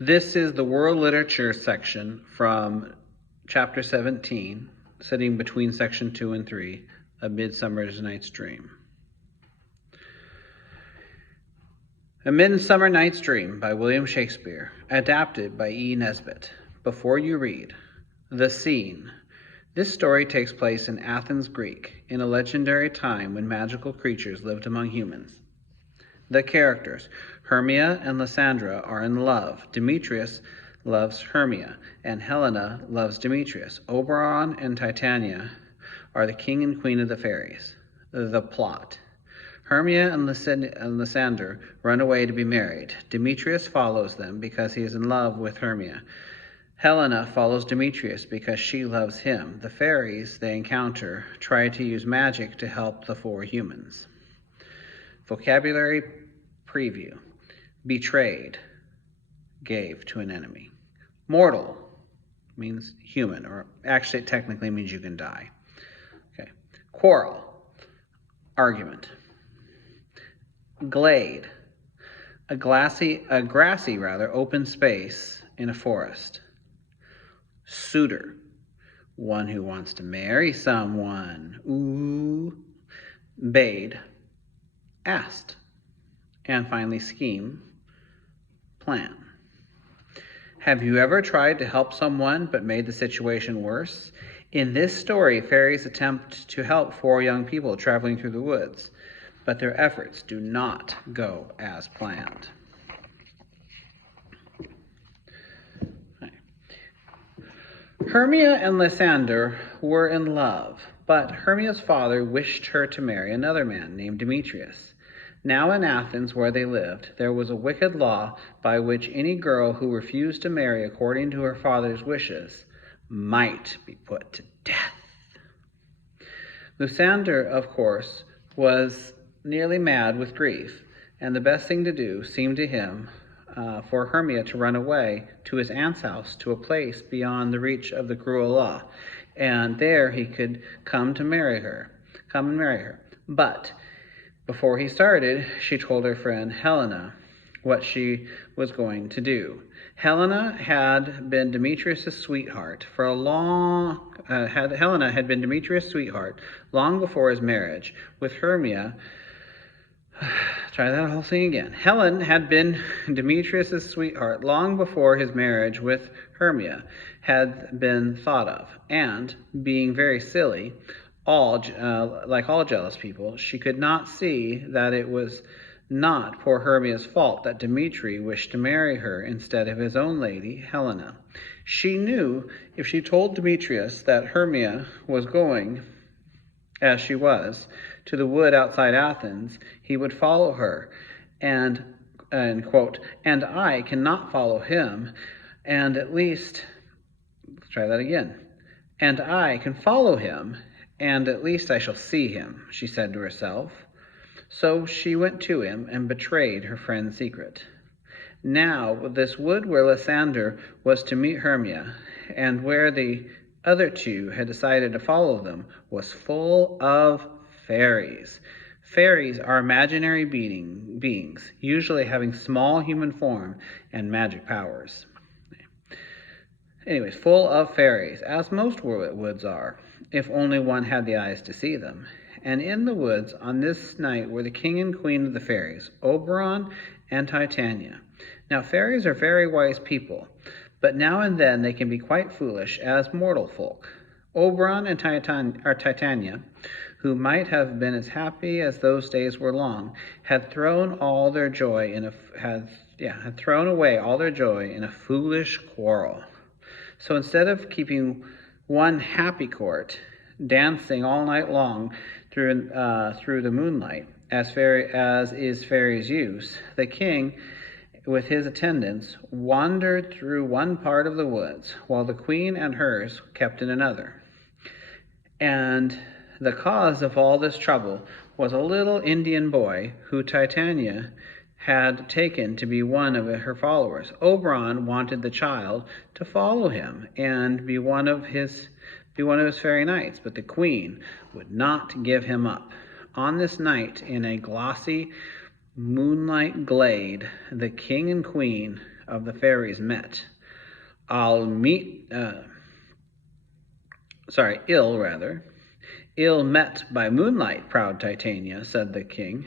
This is the world literature section from chapter 17, sitting between section 2 and 3, A Midsummer Night's Dream. A Midsummer Night's Dream by William Shakespeare, adapted by E. Nesbit. Before you read, the scene. This story takes place in Athens, Greek, in a legendary time when magical creatures lived among humans. The characters, Hermia and Lysandra, are in love. Demetrius loves Hermia, and Helena loves Demetrius. Oberon and Titania are the king and queen of the fairies. The plot. Hermia and Lysander run away to be married. Demetrius follows them because he is in love with Hermia. Helena follows Demetrius because she loves him. The fairies they encounter try to use magic to help the four humans. Vocabulary preview. Betrayed, gave to an enemy. Mortal means human, or actually it technically means you can die. Okay. Quarrel, argument. Glade, a grassy open space in a forest. Suitor, one who wants to marry someone. Ooh. Bade, asked. And finally, scheme, plan. Have you ever tried to help someone but made the situation worse? In this story, fairies attempt to help four young people traveling through the woods, but their efforts do not go as planned. Hermia and Lysander were in love, but Hermia's father wished her to marry another man named Demetrius. Now in Athens, where they lived, there was a wicked law by which any girl who refused to marry according to her father's wishes might be put to death. Lysander, of course, was nearly mad with grief, and the best thing to do seemed to him for Hermia to run away to his aunt's house, to a place beyond the reach of the cruel law, and there he could come and marry her. But before he started, she told her friend Helena what she was going to do. Helena had been Demetrius' sweetheart long before his marriage with Hermia. Try that whole thing again. Helen had been Demetrius' sweetheart long before his marriage with Hermia had been thought of, and being very silly, like all jealous people, she could not see that it was not poor Hermia's fault that Demetri wished to marry her instead of his own lady, Helena. She knew if she told Demetrius that Hermia was going, as she was, to the wood outside Athens, he would follow her, and quote, and I cannot follow him, and at least, let's try that again, and I can follow him, and at least I shall see him, she said to herself. So she went to him and betrayed her friend's secret. Now, this wood where Lysander was to meet Hermia, and where the other two had decided to follow them, was full of fairies. Fairies are imaginary beings, usually having small human form and magic powers. Anyways, full of fairies, as most woods are, if only one had the eyes to see them. And in the woods on this night were the king and queen of the fairies, Oberon and Titania. Now, fairies are very wise people, but now and then they can be quite foolish as mortal folk. Oberon and Titania, who might have been as happy as those days were long, had thrown away all their joy in a foolish quarrel. So instead of keeping one happy court, dancing all night long through the moonlight, as is fairies' use, the king, with his attendants, wandered through one part of the woods, while the queen and hers kept in another. And the cause of all this trouble was a little Indian boy who Titania had taken to be one of her followers. Oberon wanted the child to follow him and be one of his fairy knights, but the queen would not give him up. On this night, in a glossy moonlight glade, the king and queen of the fairies met. I'll meet, ill rather. Ill met by moonlight, proud Titania, said the king.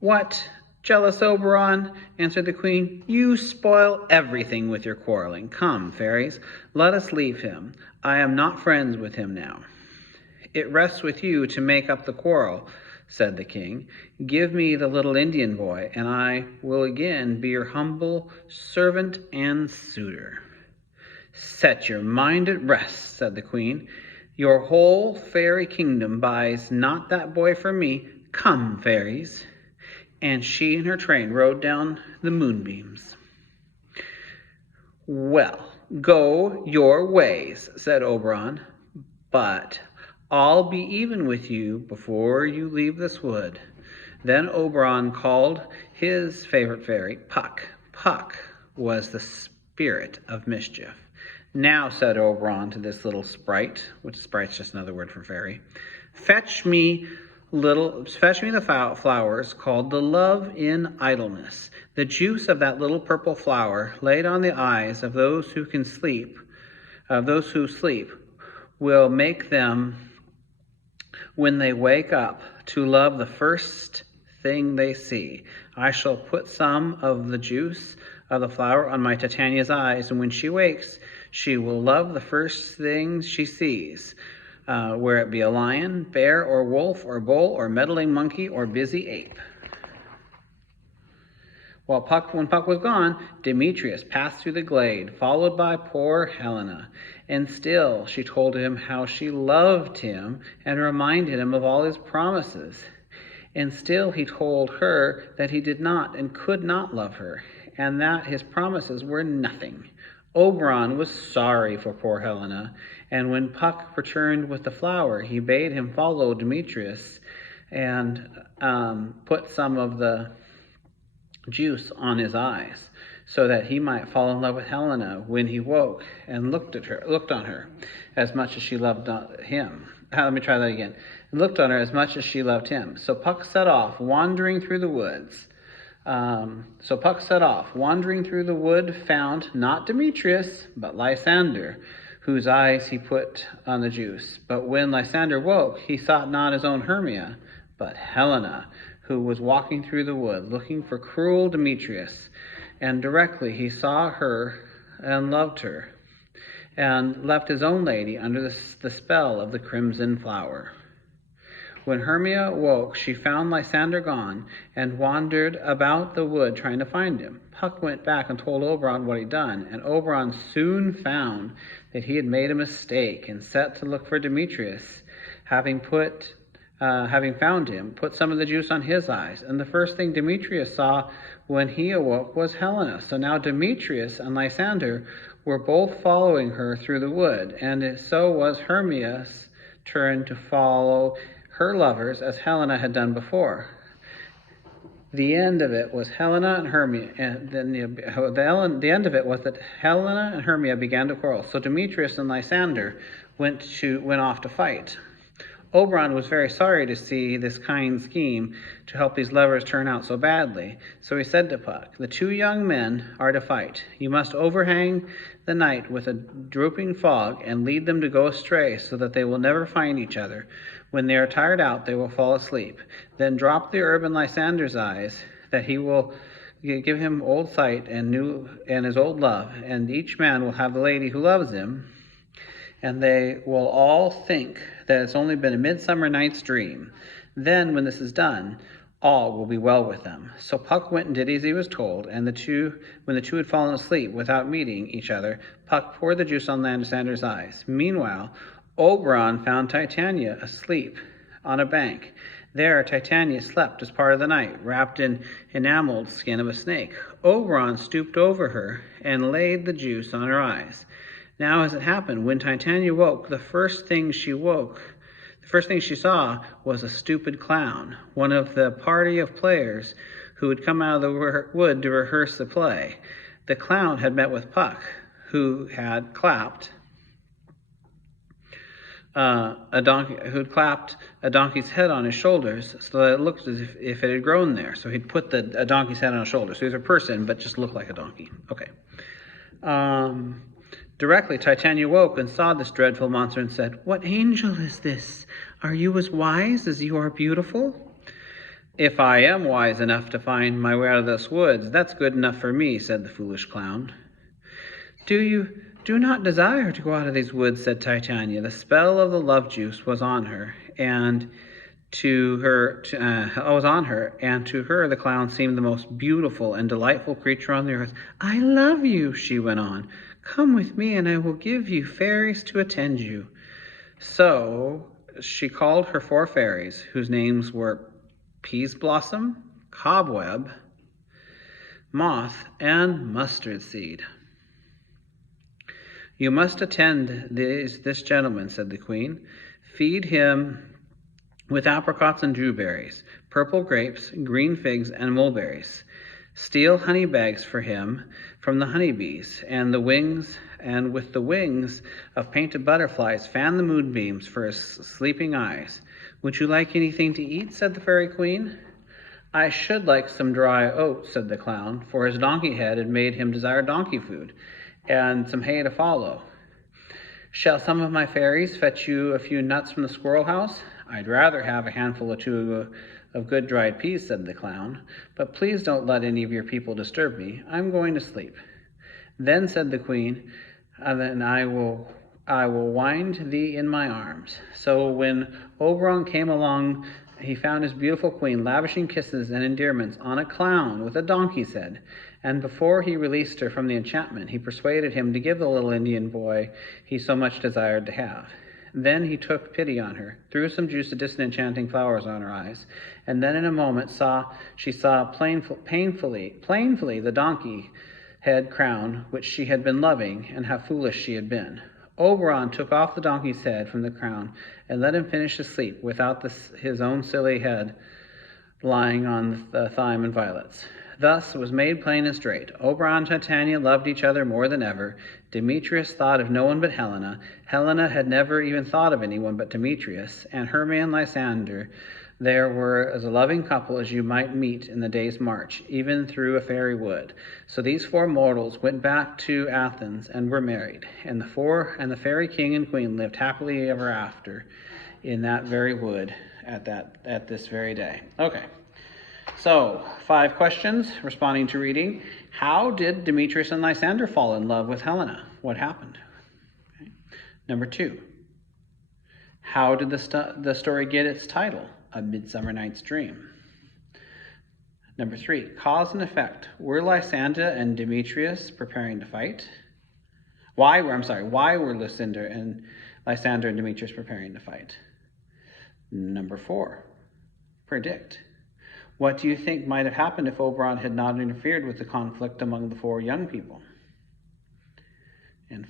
What, jealous Oberon, answered the queen, you spoil everything with your quarreling. Come, fairies, let us leave him. I am not friends with him now. It rests with you to make up the quarrel, said the king. Give me the little Indian boy, and I will again be your humble servant and suitor. Set your mind at rest, said the queen. Your whole fairy kingdom buys not that boy from me. Come, fairies. And she and her train rode down the moonbeams. Well, go your ways, said Oberon, but I'll be even with you before you leave this wood. Then Oberon called his favorite fairy, Puck. Puck was the spirit of mischief. Now, said Oberon to this little sprite, which sprite's just another word for fairy, fetch me the flowers called the love in idleness. The juice of that little purple flower laid on the eyes of those who sleep, will make them, when they wake up, to love the first thing they see. I shall put some of the juice of the flower on my Titania's eyes, and when she wakes, she will love the first things she sees, where it be a lion, bear, or wolf, or bull, or meddling monkey, or busy ape. When Puck was gone, Demetrius passed through the glade, followed by poor Helena. And still she told him how she loved him and reminded him of all his promises. And still he told her that he did not and could not love her, and that his promises were nothing. Oberon was sorry for poor Helena, and when Puck returned with the flower, he bade him follow Demetrius and put some of the juice on his eyes, so that he might fall in love with Helena when he woke and looked on her as much as she loved him. Let me try that again. Looked on her as much as she loved him. So Puck set off, wandering through the woods. Found not Demetrius, but Lysander, whose eyes he put on the juice. But when Lysander woke, he sought not his own Hermia, but Helena, who was walking through the wood, looking for cruel Demetrius. And directly he saw her and loved her, and left his own lady under the spell of the crimson flower. When Hermia woke, she found Lysander gone, and wandered about the wood trying to find him. Puck went back and told Oberon what he'd done, and Oberon soon found that he had made a mistake and set to look for Demetrius. Having found him, put some of the juice on his eyes, and the first thing Demetrius saw when he awoke was Helena. So now Demetrius and Lysander were both following her through the wood, and so was Hermia's turn to follow her lovers as Helena had done before. The end of it was Helena and Hermia, and then the end of it was that Helena and Hermia began to quarrel. So Demetrius and Lysander went off to fight. Oberon was very sorry to see this kind scheme to help these lovers turn out so badly. So he said to Puck, the two young men are to fight. You must overhang the night with a drooping fog and lead them to go astray so that they will never find each other. When they are tired out, they will fall asleep. Then drop the herb in Lysander's eyes, that he will give him old sight and his old love, and each man will have the lady who loves him, and they will all think that it's only been a midsummer night's dream. Then, when this is done, all will be well with them. So Puck went and did as he was told, and when the two had fallen asleep without meeting each other, Puck poured the juice on Lysander's eyes. Meanwhile, Oberon found Titania asleep on a bank. There, Titania slept as part of the night, wrapped in enameled skin of a snake. Oberon stooped over her and laid the juice on her eyes. Now, as it happened, when Titania woke, the first thing she saw was a stupid clown, one of the party of players who had come out of the wood to rehearse the play. The clown had met with Puck, who had clapped a donkey who'd clapped a donkey's head on his shoulders so that it looked as if it had grown there. So he'd put a donkey's head on his shoulders. So he was a person, but just looked like a donkey. Okay. Directly, Titania woke and saw this dreadful monster and said, "What angel is this? Are you as wise as you are beautiful?" "If I am wise enough to find my way out of this woods, that's good enough for me," said the foolish clown. Do not desire to go out of these woods," said Titania. The spell of the love juice was on her, and to her the clown seemed the most beautiful and delightful creature on the earth. "I love you," she went on. "Come with me, and I will give you fairies to attend you." So she called her 4 fairies, whose names were Peas Blossom, Cobweb, Moth, and Mustard Seed. "You must attend this gentleman," said the queen. "Feed him with apricots and dewberries, purple grapes, green figs, and mulberries. Steal honey bags for him from the honeybees, and with the wings of painted butterflies fan the moonbeams for his sleeping eyes. Would you like anything to eat?" said the fairy queen. "I should like some dry oats," said the clown, for his donkey head had made him desire donkey food, and some hay to follow. "Shall some of my fairies fetch you a few nuts from the squirrel house?" "I'd rather have a handful or 2 of good dried peas," said the clown, "but please don't let any of your people disturb me. I'm going to sleep." "Then," said the queen, "then I will wind thee in my arms." So when Oberon came along, he found his beautiful queen lavishing kisses and endearments on a clown with a donkey's head. And before he released her from the enchantment, he persuaded him to give the little Indian boy he so much desired to have. Then he took pity on her, threw some juice of distant enchanting flowers on her eyes, and then in a moment she saw plainly the donkey head crown which she had been loving, and how foolish she had been. Oberon took off the donkey's head from the crown and let him finish his sleep without his own silly head lying on the thyme and violets. Thus it was made plain and straight. Oberon and Titania loved each other more than ever. Demetrius thought of no one but Helena. Helena had never even thought of anyone but Demetrius. And Hermia and Lysander, there were as a loving couple as you might meet in the day's march, even through a fairy wood. So these 4 mortals went back to Athens and were married. And the fairy king and queen lived happily ever after in that very wood at this very day. Okay. So, 5 questions responding to reading. How did Demetrius and Lysander fall in love with Helena? What happened? Okay. Number 2. How did the story get its title, A Midsummer Night's Dream? Number 3. Cause and effect. Were Lysander and Demetrius preparing to fight? Why were Lysander and Demetrius preparing to fight? Number 4. Predict. What do you think might have happened if Oberon had not interfered with the conflict among the 4 young people? And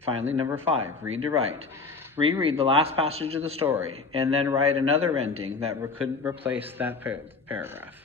finally, number 5, read to write. Reread the last passage of the story, and then write another ending that could replace that paragraph.